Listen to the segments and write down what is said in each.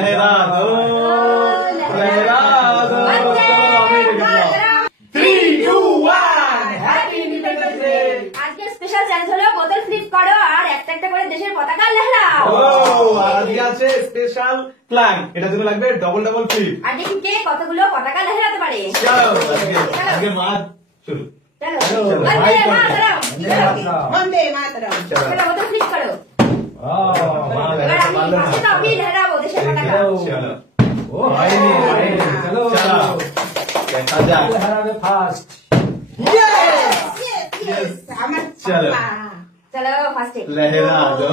लहरा दो, लहरा दो। 3, 2, 1 হ্যাপি ইন্ডিপেন্ডেন্স ডে। আজকে স্পেশাল চ্যালেঞ্জ হলো বোতল ফ্লিপ করো আর একটা একটা করে দেশের পতাকা লহরাও। ও আর আজকে আছে স্পেশাল প্ল্যান, এটার জন্য লাগবে ডবল ডবল ফ্লিপ। আর দেখি কে কতগুলো পতাকা লহরাতে পারে। চলো আজকে মাছ শুরু। চলো বন্দে মাতরম, বন্দে মাতরম। চলো বোতল ফ্লিপ করো। এবার আমি ফার্স্টে তো আমি লহরাবো দেশের পতাকা। চলো ও হয়নি, চলো চলো দেখা যাক। लहरावे फास्ट। Yes, আমার চলো চলো ফার্স্টে लहरा दो,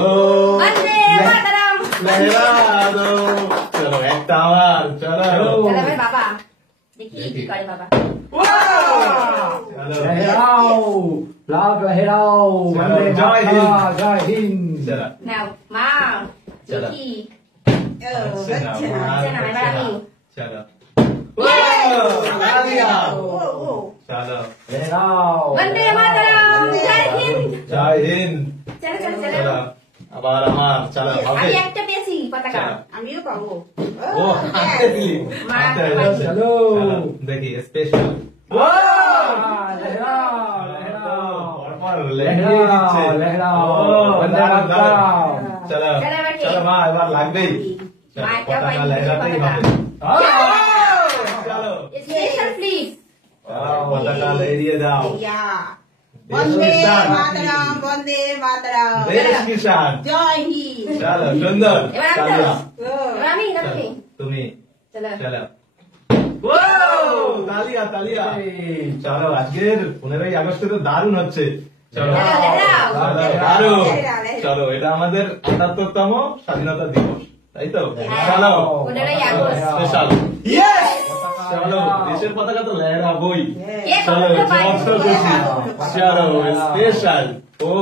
বন্দে মাতরম। लहरा दो। চলো একটা আমার, চলো চলো ভাই বাবা দেখি কি করে বাবা। চলো लहराओ, फ्लैग लहराओ, वंदे जय हिंद। मातरम, जय हिंद। চলো নাও মা চলো। দেখি अच्छा अच्छा ना, এবার আমি। चलो चलो लहराओ, বন্দে মাতরম, জয় হিন্দ। जय हिंद। চলো চলো चलो চলো আবার আমার, চলো আমি হবে। একটা পেয়েছি পতাকা। চলো। আমিও পাবো। ও হাতে দিলি মা, হাতে মা, চলো দেখি স্পেশাল लहराओ, लहराओ, পরপর লেগে দিচ্ছে। लहराओ, ও, वंदे দারুণ, দারুণ। मातरम। চলো চলো, এবার কে? চলো মা এবার লাগবেই। চলো, মা, একটা পতাকা পাইনি, লহরাতেই পতাকা। হবে। চলো স্পেশাল প্লিজ। পতাকা লহরিয়ে দাও। ইয়া দেশ বন্দে কিষান। মাতরম, বন্দে মাতরম। দেশ কিষান। জয় হিন্দ। চলো সুন্দর। এবার আমি তো। তালিয়া। এবার আমি না তুমি। তুমি চলো চলো তালিয়া তালিয়া। চলো আজকের 15ই আগস্টে তো দারুণ হচ্ছে। চলো লহরাও, চলো, লহরাও। দারুণ। লহরাও। চলো এটা আমাদের 78তম স্বাধীনতা দিবস, তাই তো? হ্যাঁ। চলো 15ই আগস্ট। স্পেশাল চলো দেশের পতাকা তো লহরাবই। কে চলো কতটা পাইনি? চমৎকার খুশি। চলো স্পেশাল ও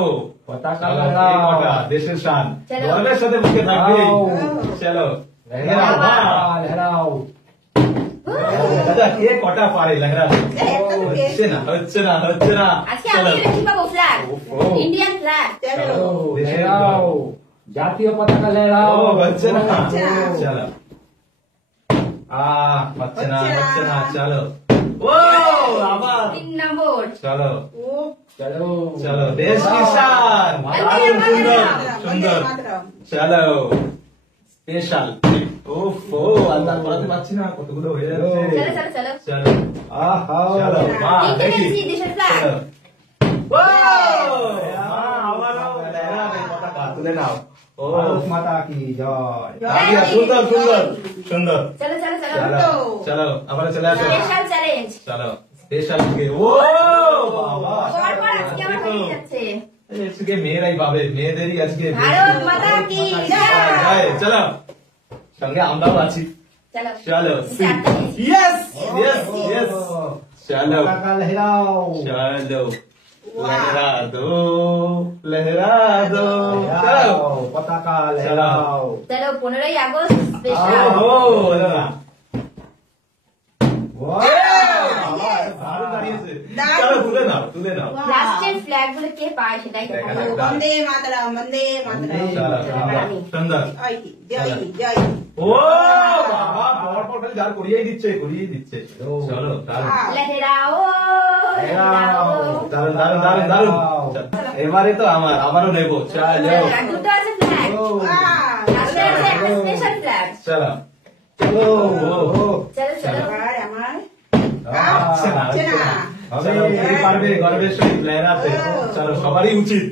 पताका চলো, এই लहराओ, কটা দেশের শান চলো। গর্বের সাথে মুখে থাকবে। চলো लहराओ, লহরাও। लहराओ। দাদা কে কটা পারে লহরাতে? হচ্ছে না হচ্ছে না হচ্ছে না। আজকে চলো আমি বেশি পাবো ফ্ল্যাগ। ও। Indian flag. চলো लहराओ, जातीय पताका ও लहराओ। হচ্ছে না। হচ্ছে না। চলো হচ্ছে না হচ্ছে না। হচ্ছে না। চলো ও আবার 3 নম্বর। চলো ও चलो চলো দেশ কিষান। দারুণ সুন্দর সুন্দর। চলো স্পেশাল ওফো আল্লাহ পড়াতে পারছি না, কতগুলো হয়ে যাচ্ছে। চলো চলো চলো। চলো आहा, চলো মা দেখি। ইন্ডিপেন্ডেন্স দেশের ফ্ল্যাগ। চলো ও মা আমারও লহরাবে পতাকা তুলে নাও। ও भारत माता की जय। তালিয়া, সুন্দর সুন্দর সুন্দর। চলো চলো চলো। চলো চলো আবার চলে আসো। Special challenge. চলো স্পেশাল কে ও বাবা পরপর আজকে আমার হয়ে যাচ্ছে। আজকে মেয়েরাই পাবে, মেয়েদেরই আজকে ভারত মাতা কি জয়। চলো সঙ্গে আমরাও আছি। চলো চলো চারটে পেয়েছি। Yes yes yes. চলো पताका लहराओ, चलो लहरा दो लहरा दो। चलो लहराओ, पताका लहराओ। চলো 15ই আগস্ট স্পেশাল। ओ दादा দারুণ দাঁড়িয়েছে। চলো তুলে নাও তুলে নাও। লাস্টের ফ্ল্যাগ গুলো কে পায় সেটাই দেখাবো। বন্দে মাতরম, বন্দে মাতরম। চলো সুন্দর। জয় হিন্দ, জয় হিন্দ, জয় হিন্দ। ও বাবা পর পর খালি দাঁড় করিয়েই দিচ্ছে করিয়েই দিচ্ছে। চলো দারুণ লহরাও লহরাও। দারুণ দারুণ দারুণ দারুণ। চলো, এবারে তো আমারও নেবো। চলো দুটো আছে ফ্ল্যাগ। লাস্টে আছে একটা স্পেশাল ফ্ল্যাগ। চলো चलो চলো চলো। এবার আমার আচ্ছা না, হচ্ছে না। চলো কে পারবে গর্বের সহিত লহরাতে? চলো সবারই উচিত,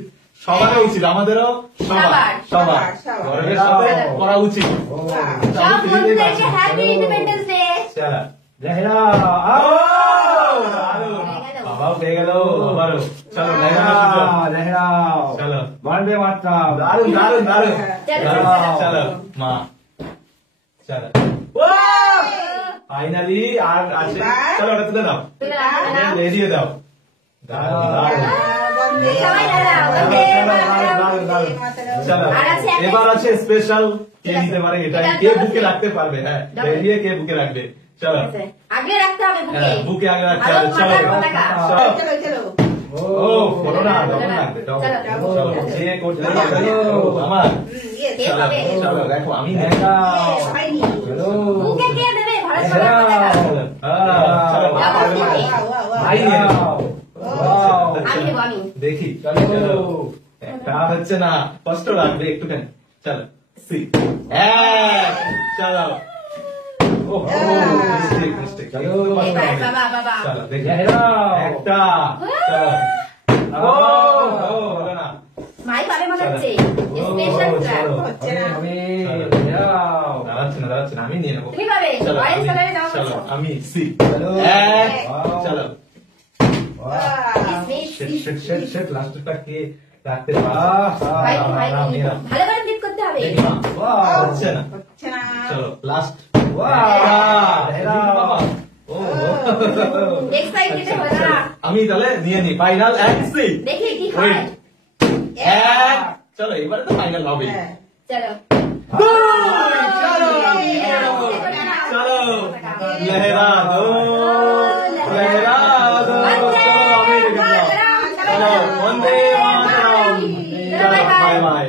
সবারই উচিত, আমাদেরও সবার সবার গর্বের সাথে করা উচিত। সব বন্ধুদেরকে হ্যাপি ইন্ডিপেন্ডেন্স ডে। চলো लहराओ, দারুণ। বাবাও পেয়ে গেল আবারও। চলো লহরানো সুযোগ। लहराओ, চলো वंदे मातरम। দারুণ দারুণ দারুণ। চলো, চলো চলো। চলো মা চলো ফাইনালি আর আছে। চলো ওটা তুলে দাও, তুলে নাও, তুলে নাও। রেডিয়ে দাও। দারুণ দারুণ। বন্দে সবাই লহরাও, বন্দে মাতরম। চলো আর আছে একটা- এবার আছে স্পেশাল কে নিতে পারে, এটা এটা কে double বুকে flip। রাখতে পারবে। হ্যাঁ Double। রেডিয়ে কে বুকে রাখবে। চলো আগে রাখতে হবে বুকে। হ্যাঁ বুকে আগে রাখতে ভারত হবে। চলো মাতার পতাকা। চলো চলো চলো ও বলো না ডবল লাগবে ডবল। চলো, চলো যে করতে চলো। আমার। ইয়েস কে চলো পাবে? চলো দেখো আমি लहराओ, হয়নি হচ্ছে না, কষ্ট লাগবে একটুখানি। চলো সি, চলো। মিস্টেক। চলো, বাবা চলো দেখি হেরাও। একটা। চলো। হলো না। মাই পাবে মনে হচ্ছে ও, স্পেশাল ট্র্যাক চলো। হচ্ছে না। আমি হেরাও। দাঁড়াচ্ছে না, আমি নিয়ে নেবো। তুমি পাবে চলো, অরেঞ্জ কালারে দাও চলো, আমি সি। চলো। চলো। শেট লাস্টটা কে রাখতে ভাই ভাই আমি না। ভালো করে ফ্লিপ করতে হবে দেখি মা। ওয়াও হচ্ছে না। হচ্ছে না। চলো লাস্ট। হেরাও। এক্সাইটেড হয়ে না আমি তাহলে নিয়ে নি ফাইনাল এক সি। দেখি কি হয় এক। চলো এবারে তো ফাইনাল হবে। হ্যাঁ। চলো চলো চলো লহরা দো লহরা দো। চলো আমি রেখে দাও। চলো Vande Mataram. Bye bye. Bye by.